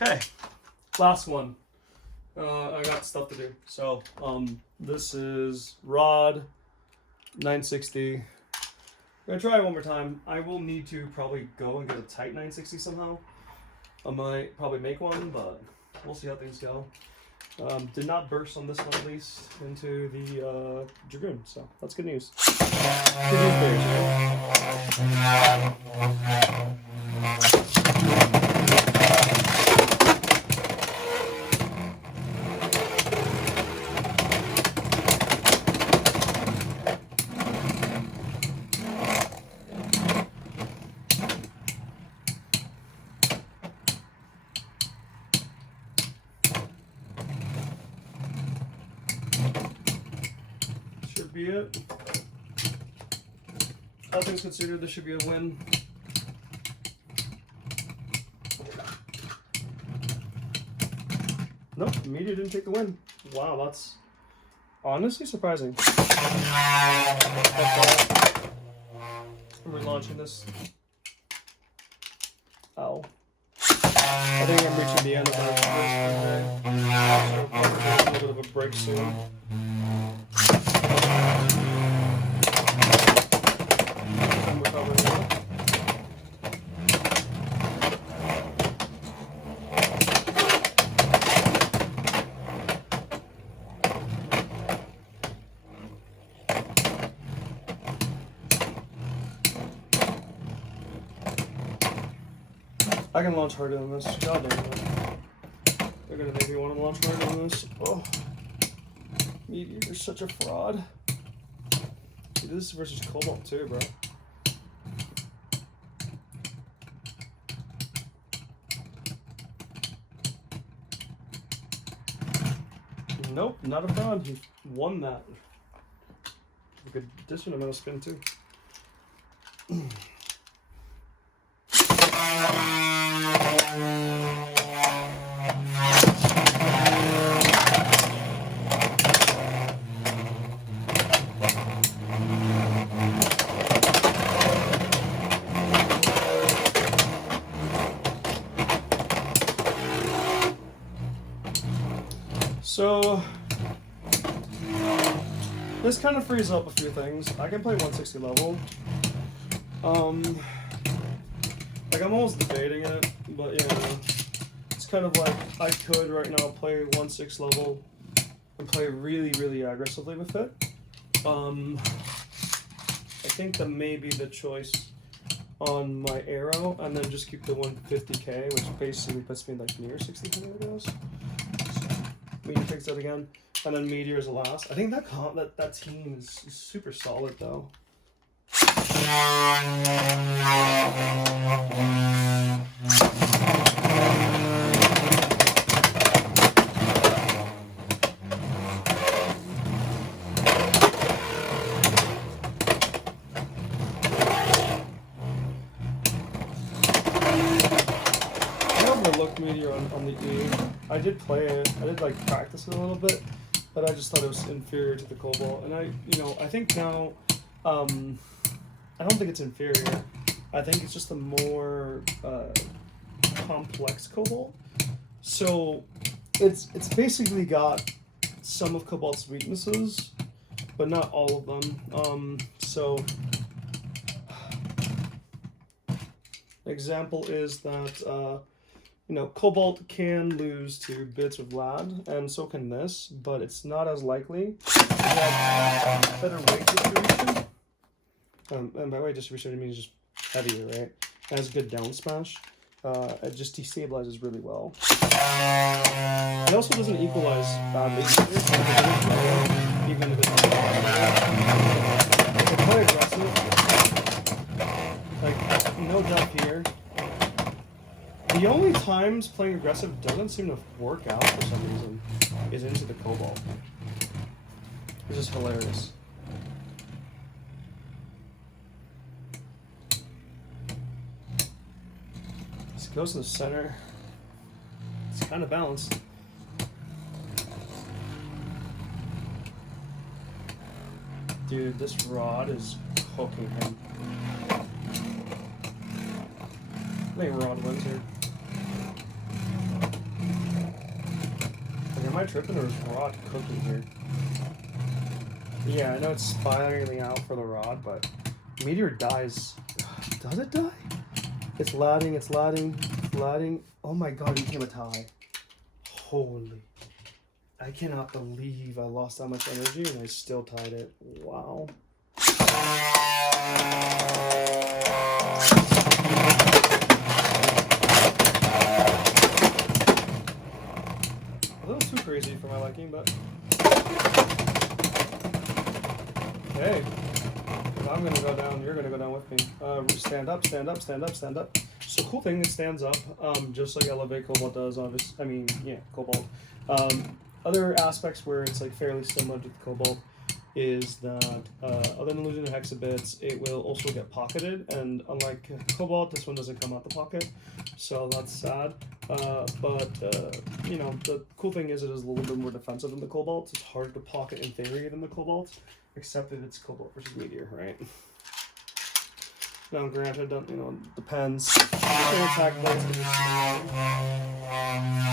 Okay, last one. I got stuff to do. So, this is rod 960. I'm gonna try it one more time. I will need to probably go and get a tight 960 somehow. I might probably make one, but we'll see how things go. Did not burst on this one at least into the Dragoon, so that's good news. Good news bears, right? Be it. All things considered, this should be a win. Nope, Meteor didn't take the win. Wow, that's honestly surprising. I'm relaunching this. Ow. I think I'm reaching the end of our first day. A little bit of a break soon. I can launch harder than this. God damn it. They're gonna make me want to launch harder than this. Oh. Meteor, you're such a fraud. Dude, this is versus Cobalt too, bro. Nope, not a fraud. He won that. A good decent amount of spin too. So this kind of frees up a few things. I can play 160 level. Like I'm almost debating it, but yeah, it's kind of like I could right now play 1/6 level and play really, really aggressively with it. I think that may be the choice on my arrow, and then just keep the 150k, which basically puts me like near 6000, I guess. Meteor takes that again, and then Meteor is the last. I think that team is super solid though. Overlooked Meteor on the E. I did play it. I did like practice it a little bit, but I just thought it was inferior to the Cobalt. And I think now, I don't think it's inferior. I think it's just a more complex Cobalt. So it's basically got some of Cobalt's weaknesses, but not all of them. So example is that Cobalt can lose to bits with LAD, and so can this, but it's not as likely. It has better weight distribution. And by weight distribution, it means just heavier, right? It has a good down smash. It just destabilizes really well. It also doesn't equalize badly, even if it's quite aggressive. Like, no jump here. The only times playing aggressive doesn't seem to work out for some reason is into the Cobalt. It's just hilarious. This goes to the center. It's kind of balanced. Dude, this rod is cooking him. I think Rod wins here. I tripping or is Rod cooking here? Yeah, I know it's spiraling out for the Rod, but Meteor dies. Does it die? It's ladding, it's ladding, it's ladding. Oh my god, it became a tie. Holy. I cannot believe I lost that much energy and I still tied it. Wow. A little too crazy for my liking, but hey, if I'm gonna go down, you're gonna go down with me. Stand up, stand up, stand up, stand up. So cool thing, it stands up, just like Elevate Cobalt does, obviously. I mean, yeah, Cobalt. Other aspects where it's like fairly similar to Cobalt is that other than losing the hexabits, it will also get pocketed, and unlike Cobalt, this one doesn't come out the pocket, so that's sad. But you know, the cool thing is it is a little bit more defensive than the Cobalt. It's harder to pocket in theory than the Cobalt, except that it's Cobalt versus Meteor, right? Now, granted, you know, depends. Attack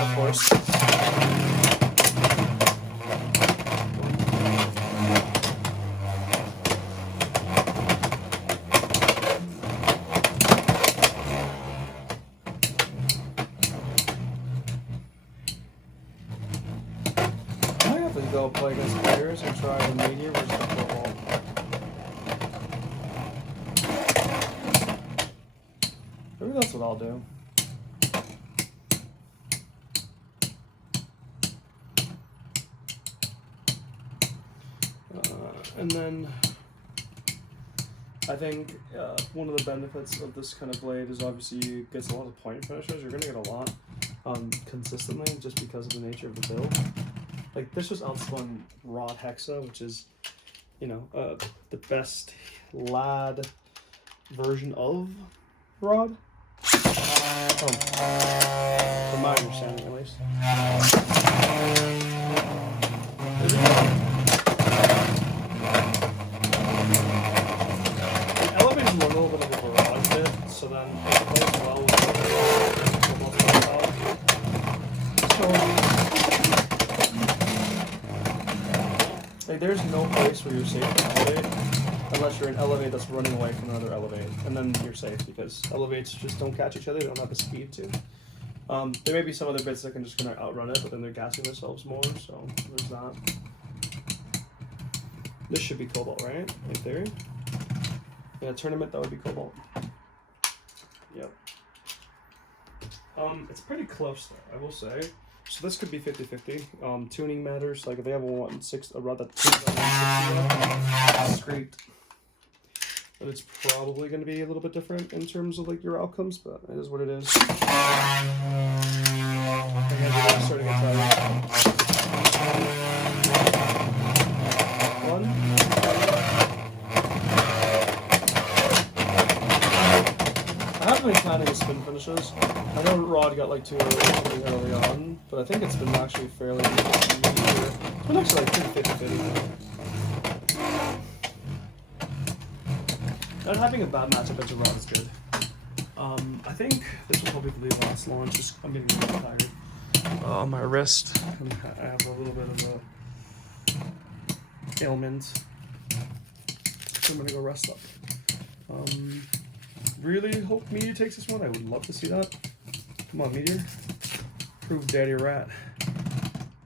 of course. I have to go play against players and try the Meteor versus the Cobalt. Maybe that's what I'll do. And then I think one of the benefits of this kind of blade is obviously it gets a lot of point finishers. You're going to get a lot consistently just because of the nature of the build. Like this just outspun Rod Hexa, which is, you know, the best lad version of Rod. From my understanding, at least. The elevator's a little bit of a barrage bit, so then it plays well with so, like, there's no place where you're safe to elevate unless you're an elevate that's running away from another elevate, and then you're safe because elevates just don't catch each other. They don't have the speed to. There may be some other bits that can just kind of outrun it, but then they're gassing themselves more, so there's that. This should be Cobalt, right? In theory. In a tournament, that would be Cobalt. Yep. It's pretty close though, I will say. So this could be 50-50. Tuning matters. Like if they have a rod that tunes on 160, that's great. But it's probably going to be a little bit different in terms of like your outcomes, but it is what it is. Again, starting at tired. One. I haven't been counting the spin finishes. I know Rod got like 2 early on, but I think it's been actually fairly easy. It's been actually like pretty 50-50. Not having a bad matchup against Rod is good. I think this will probably be the last launch. Just, I'm getting really tired on my wrist. I have a little bit of a ailment, so I'm gonna go rest up. Really hope Meteor takes this one. I would love to see that. Come on, Meteor. Prove Daddy Rat.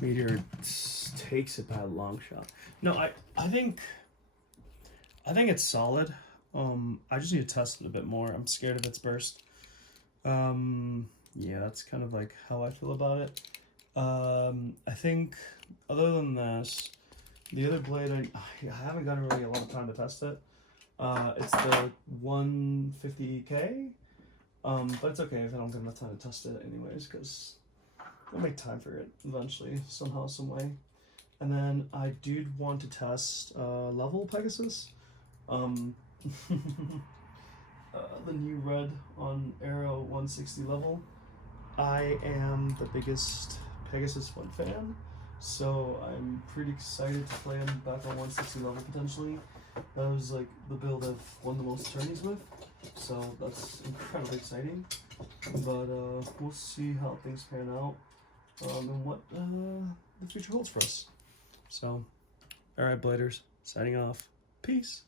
Meteor takes it by a long shot. No, I think it's solid. I just need to test it a bit more. I'm scared of its burst. Yeah, that's kind of like how I feel about it. I think other than this, the other blade, I haven't gotten really a lot of time to test it. It's the 150K, but it's okay if I don't get enough time to test it anyways, because I'll make time for it eventually, somehow, some way. And then I did want to test level Pegasus. The new red on Arrow 160 level. I am the biggest Pegasus 1 fan, so I'm pretty excited to play him back on 160 level potentially. That was like the build I've won the most tourneys with, so that's incredibly exciting. But we'll see how things pan out, and what the future holds for us. So, all right, Bladers, signing off. Peace.